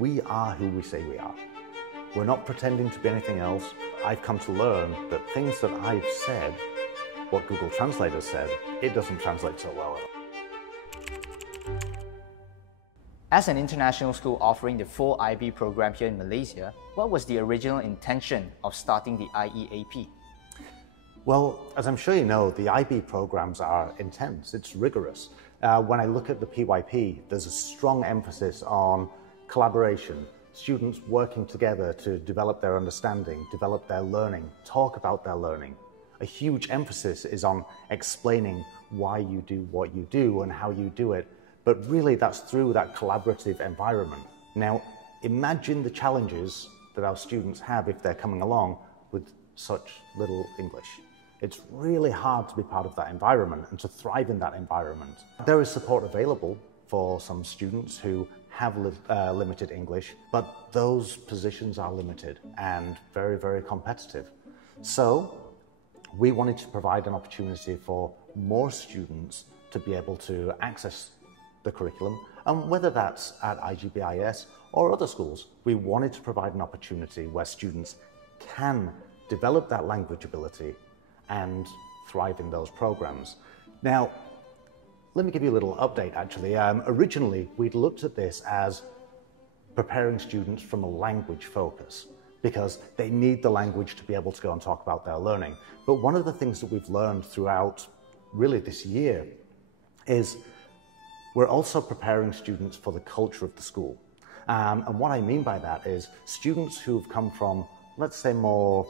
We are who we say we are. We're not pretending to be anything else. I've come to learn that things that I've said, what Google Translate has said, it doesn't translate so well. As an international school offering the full IB program here in Malaysia, what was the original intention of starting the IEAP? Well, as I'm sure you know, the IB programs are intense, it's rigorous. When I look at the PYP, there's a strong emphasis on collaboration, students working together to develop their understanding, develop their learning, talk about their learning. A huge emphasis is on explaining why you do what you do and how you do it, but really that's through that collaborative environment. Now, imagine the challenges that our students have if they're coming along with such little English. It's really hard to be part of that environment and to thrive in that environment. There is support available for some students who have limited English, but those positions are limited and very, very competitive. So we wanted to provide an opportunity for more students to be able to access the curriculum, and whether that's at IGBIS or other schools, we wanted to provide an opportunity where students can develop that language ability and thrive in those programs. Now, let me give you a little update actually. Originally, we'd looked at this as preparing students from a language focus because they need the language to be able to go and talk about their learning. But one of the things that we've learned throughout really this year is we're also preparing students for the culture of the school. And what I mean by that is students who've come from, let's say, more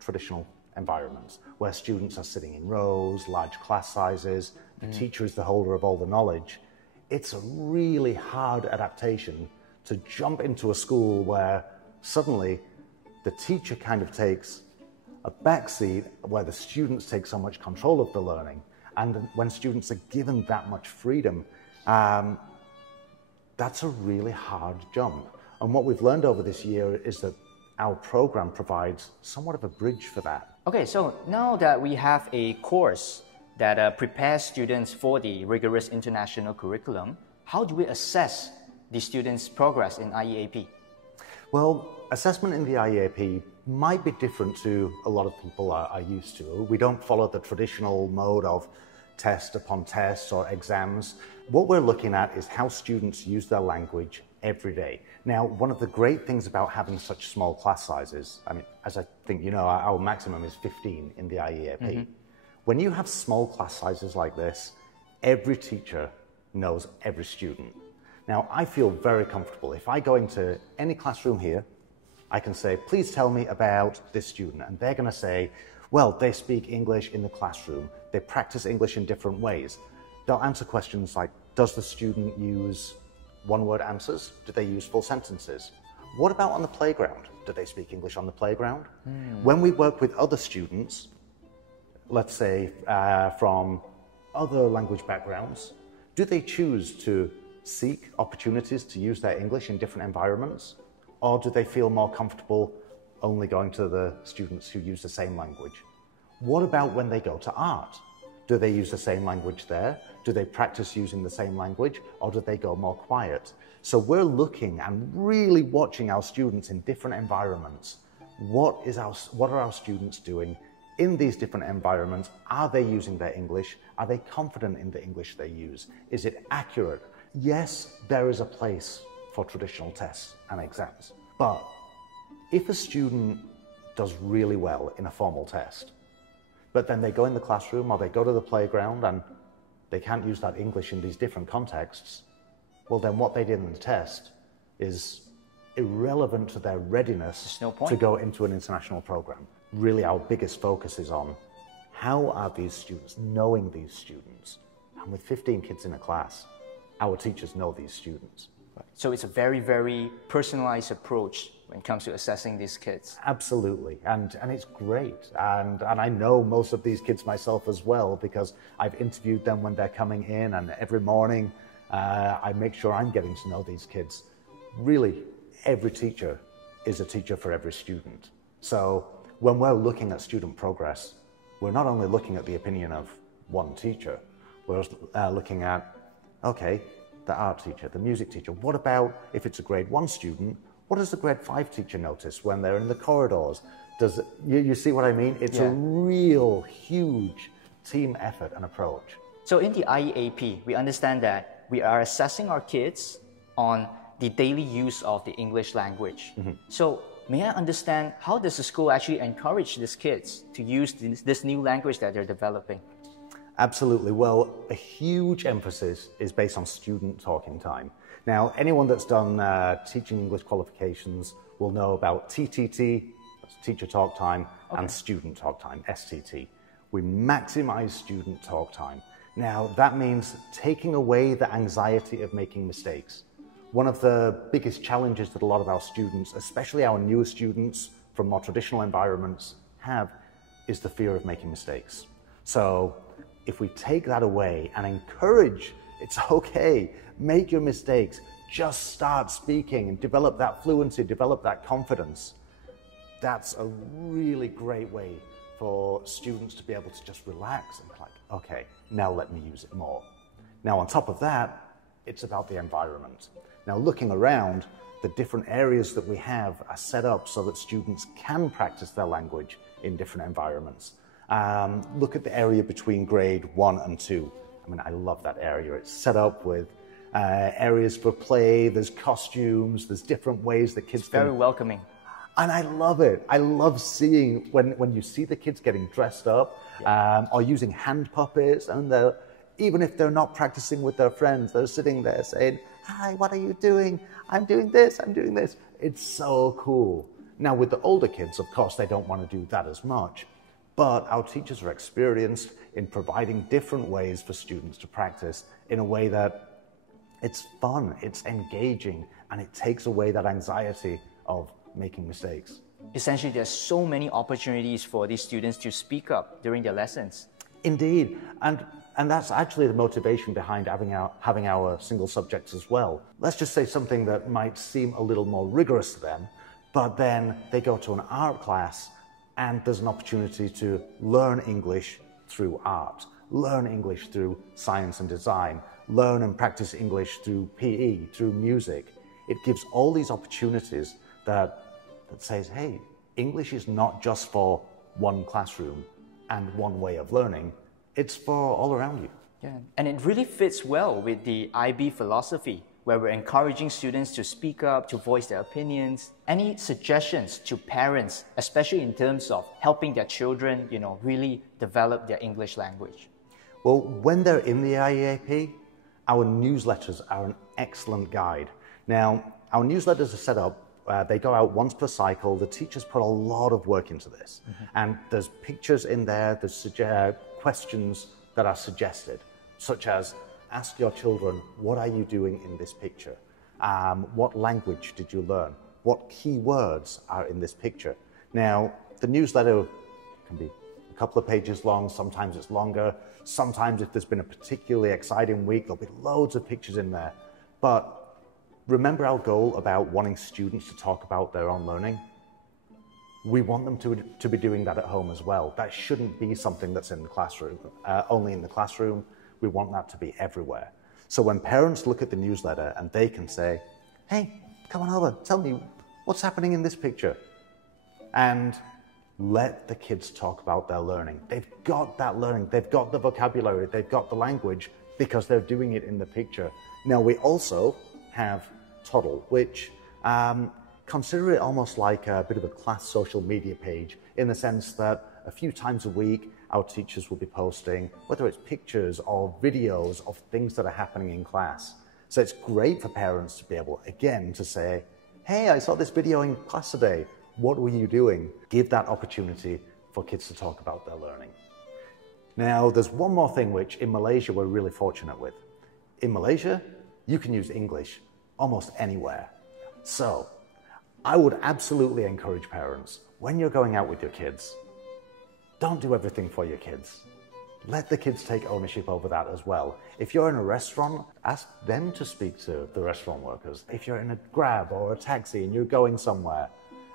traditional environments, where students are sitting in rows, large class sizes, the teacher is the holder of all the knowledge. It's a really hard adaptation to jump into a school where suddenly the teacher kind of takes a backseat, where the students take so much control of the learning. And when students are given that much freedom, that's a really hard jump. And what we've learned over this year is that our program provides somewhat of a bridge for that. Okay, so now that we have a course that prepares students for the rigorous international curriculum, how do we assess the students' progress in IEAP? Well, assessment in the IEAP might be different to a lot of people are used to. We don't follow the traditional mode of test upon test or exams. What we're looking at is how students use their language every day. Now, one of the great things about having such small class sizes, I mean, as I think you know, our maximum is 15 in the IEAP. When you have small class sizes like this, every teacher knows every student. Now, I feel very comfortable. If I go into any classroom here, I can say, please tell me about this student. And they're going to say, well, they speak English in the classroom. They practice English in different ways. They'll answer questions like, does the student use one-word answers? Do they use full sentences? What about on the playground? Do they speak English on the playground? When we work with other students, let's say from other language backgrounds, do they choose to seek opportunities to use their English in different environments? Or do they feel more comfortable only going to the students who use the same language? What about when they go to art? Do they use the same language there? Do they practice using the same language, or do they go more quiet? So we're looking and really watching our students in different environments. What are our students doing in these different environments? Are they using their English? Are they confident in the English they use? Is it accurate? Yes, there is a place for traditional tests and exams, but if a student does really well in a formal test, but then they go in the classroom or they go to the playground and they can't use that English in these different contexts, well then what they did in the test is irrelevant to their readiness to go into an international program. Really our biggest focus is on how are these students knowing these students? And with 15 kids in a class, our teachers know these students. So it's a very, very personalized approach when it comes to assessing these kids. Absolutely, and it's great. And I know most of these kids myself as well, because I've interviewed them when they're coming in, and every morning I make sure I'm getting to know these kids. Really, every teacher is a teacher for every student. So when we're looking at student progress, we're not only looking at the opinion of one teacher, we're looking at, okay, the art teacher, the music teacher? What about if it's a grade 1 student? What does the grade 5 teacher notice when they're in the corridors? You see what I mean? It's a real huge team effort and approach. So in the IEAP, we understand that we are assessing our kids on the daily use of the English language. So may I understand, how does the school actually encourage these kids to use this new language that they're developing? Absolutely. Well, a huge emphasis is based on student talking time. Now, anyone that's done teaching English qualifications will know about TTT, that's teacher talk time, and student talk time, STT. We maximize student talk time. Now, that means taking away the anxiety of making mistakes. One of the biggest challenges that a lot of our students, especially our newer students from more traditional environments, have is the fear of making mistakes. So if we take that away and encourage, it's okay, make your mistakes, just start speaking and develop that fluency, develop that confidence, that's a really great way for students to be able to just relax and be like, okay, now let me use it more. Now on top of that, it's about the environment. Now looking around, the different areas that we have are set up so that students can practice their language in different environments. Look at the area between grade 1 and 2. I mean, I love that area. It's set up with areas for play, there's costumes, there's different ways that kids Very welcoming. And I love it. I love seeing when you see the kids getting dressed up or using hand puppets, and even if they're not practicing with their friends, they're sitting there saying, "Hi, what are you doing? I'm doing this, I'm doing this." It's so cool. Now with the older kids, of course, they don't want to do that as much. But our teachers are experienced in providing different ways for students to practice in a way that it's fun, it's engaging, and it takes away that anxiety of making mistakes. Essentially, there's so many opportunities for these students to speak up during their lessons. Indeed, and that's actually the motivation behind having our single subjects as well. Let's just say something that might seem a little more rigorous to them, but then they go to an art class and there's an opportunity to learn English through art, learn English through science and design, learn and practice English through PE, through music. It gives all these opportunities that says, hey, English is not just for one classroom and one way of learning, it's for all around you. Yeah, and it really fits well with the IB philosophy, where we're encouraging students to speak up, to voice their opinions. Any suggestions to parents, especially in terms of helping their children, really develop their English language? Well, when they're in the IEAP, our newsletters are an excellent guide. Now, our newsletters are set up, they go out once per cycle. The teachers put a lot of work into this. And there's pictures in there, there's questions that are suggested, such as, ask your children, what are you doing in this picture? What language did you learn? What key words are in this picture? Now, the newsletter can be a couple of pages long, sometimes it's longer. Sometimes if there's been a particularly exciting week, there'll be loads of pictures in there. But remember our goal about wanting students to talk about their own learning? We want them to be doing that at home as well. That shouldn't be something that's in the classroom, only in the classroom. We want that to be everywhere. So when parents look at the newsletter and they can say, hey, come on over, tell me what's happening in this picture. And let the kids talk about their learning. They've got that learning, they've got the vocabulary, they've got the language because they're doing it in the picture. Now we also have Toddle, which consider it almost like a bit of a class social media page in the sense that a few times a week our teachers will be posting, whether it's pictures or videos of things that are happening in class. So it's great for parents to be able, again, to say, hey, I saw this video in class today. What were you doing? Give that opportunity for kids to talk about their learning. Now, there's one more thing which in Malaysia we're really fortunate with. In Malaysia, you can use English almost anywhere. So I would absolutely encourage parents, when you're going out with your kids, don't do everything for your kids. Let the kids take ownership over that as well. If you're in a restaurant, ask them to speak to the restaurant workers. If you're in a Grab or a taxi and you're going somewhere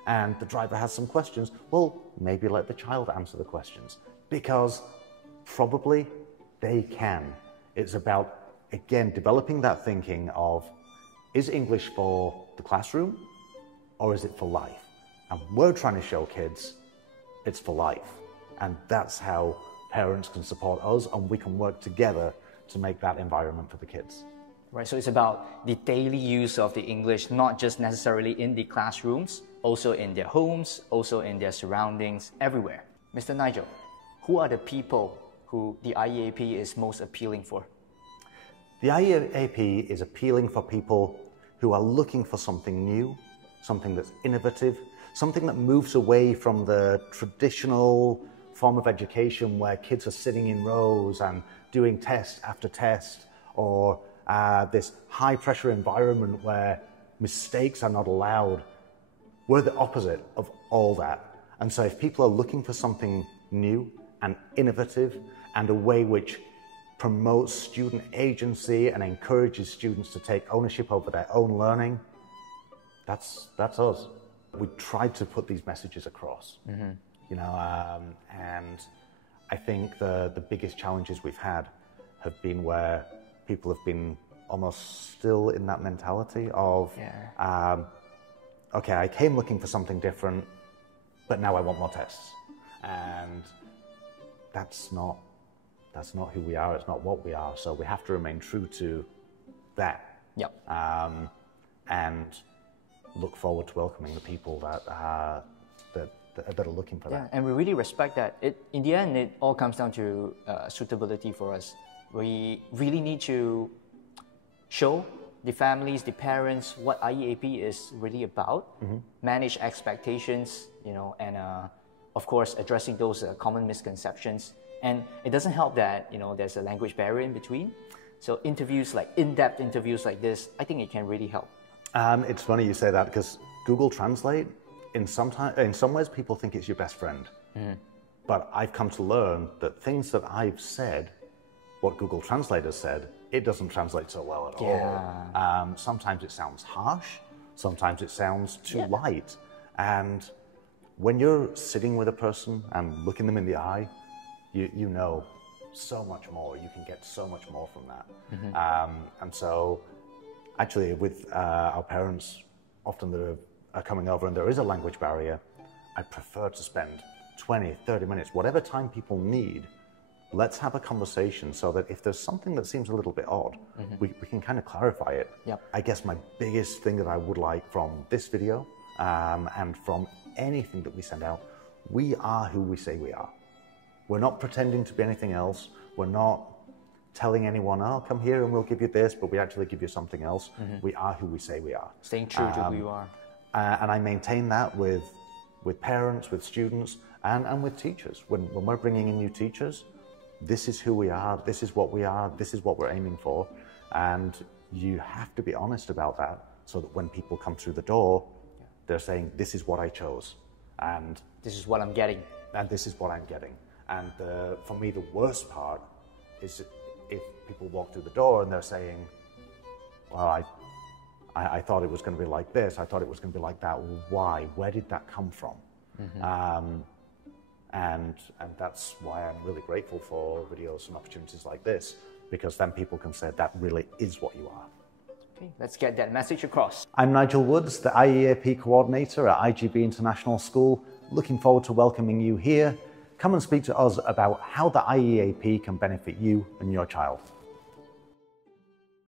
and the driver has some questions, well, maybe let the child answer the questions because probably they can. It's about again, developing that thinking of, is English for the classroom or is it for life? And we're trying to show kids it's for life. And that's how parents can support us, and we can work together to make that environment for the kids. Right, so it's about the daily use of the English, not just necessarily in the classrooms, also in their homes, also in their surroundings, everywhere. Mr. Nigel, who are the people who the IEAP is most appealing for? The IEAP is appealing for people who are looking for something new, something that's innovative, something that moves away from the traditional form of education where kids are sitting in rows and doing test after test, or this high-pressure environment where mistakes are not allowed. We're the opposite of all that. And so if people are looking for something new and innovative and a way which promotes student agency and encourages students to take ownership over their own learning, that's us. We tried to put these messages across, you know, and I think the biggest challenges we've had have been where people have been almost still in that mentality of, okay, I came looking for something different, but now I want more tests. And that's not who we are, it's not what we are, so we have to remain true to that. Yep. And look forward to welcoming the people that are looking for that. And we really respect that. In the end, it all comes down to suitability for us. We really need to show the families, the parents, what IEAP is really about, manage expectations, you know, and of course, addressing those common misconceptions. And it doesn't help that, you know, there's a language barrier in between. So interviews like in-depth interviews like this, I think it can really help. It's funny you say that because Google Translate, in some ways, people think it's your best friend. But I've come to learn that things that I've said, what Google Translate has said, it doesn't translate so well at all. Sometimes it sounds harsh, sometimes it sounds too light. And when you're sitting with a person and looking them in the eye, you know so much more. You can get so much more from that. And so, actually, with our parents, often that are coming over and there is a language barrier, I prefer to spend 20, 30 minutes, whatever time people need. Let's have a conversation so that if there's something that seems a little bit odd, we can kind of clarify it. I guess my biggest thing that I would like from this video and from anything that we send out, we are who we say we are. We're not pretending to be anything else. We're not telling anyone, oh, come here and we'll give you this, but we actually give you something else. We are who we say we are. Staying true to who you are. And I maintain that with parents, with students, and with teachers. When we're bringing in new teachers, this is who we are, this is what we are, this is what we're aiming for. And you have to be honest about that so that when people come through the door, they're saying, this is what I chose. And this is what I'm getting. And this is what I'm getting. And for me, the worst part is if people walk through the door and they're saying, well, I thought it was going to be like this, I thought it was going to be like that. Why? Where did that come from? And that's why I'm really grateful for videos and opportunities like this, because then people can say that really is what you are. Okay, let's get that message across. I'm Nigel Woods, the IEAP coordinator at Igb International School. Looking forward to welcoming you here. Come and speak to us about how the IEAP can benefit you and your child.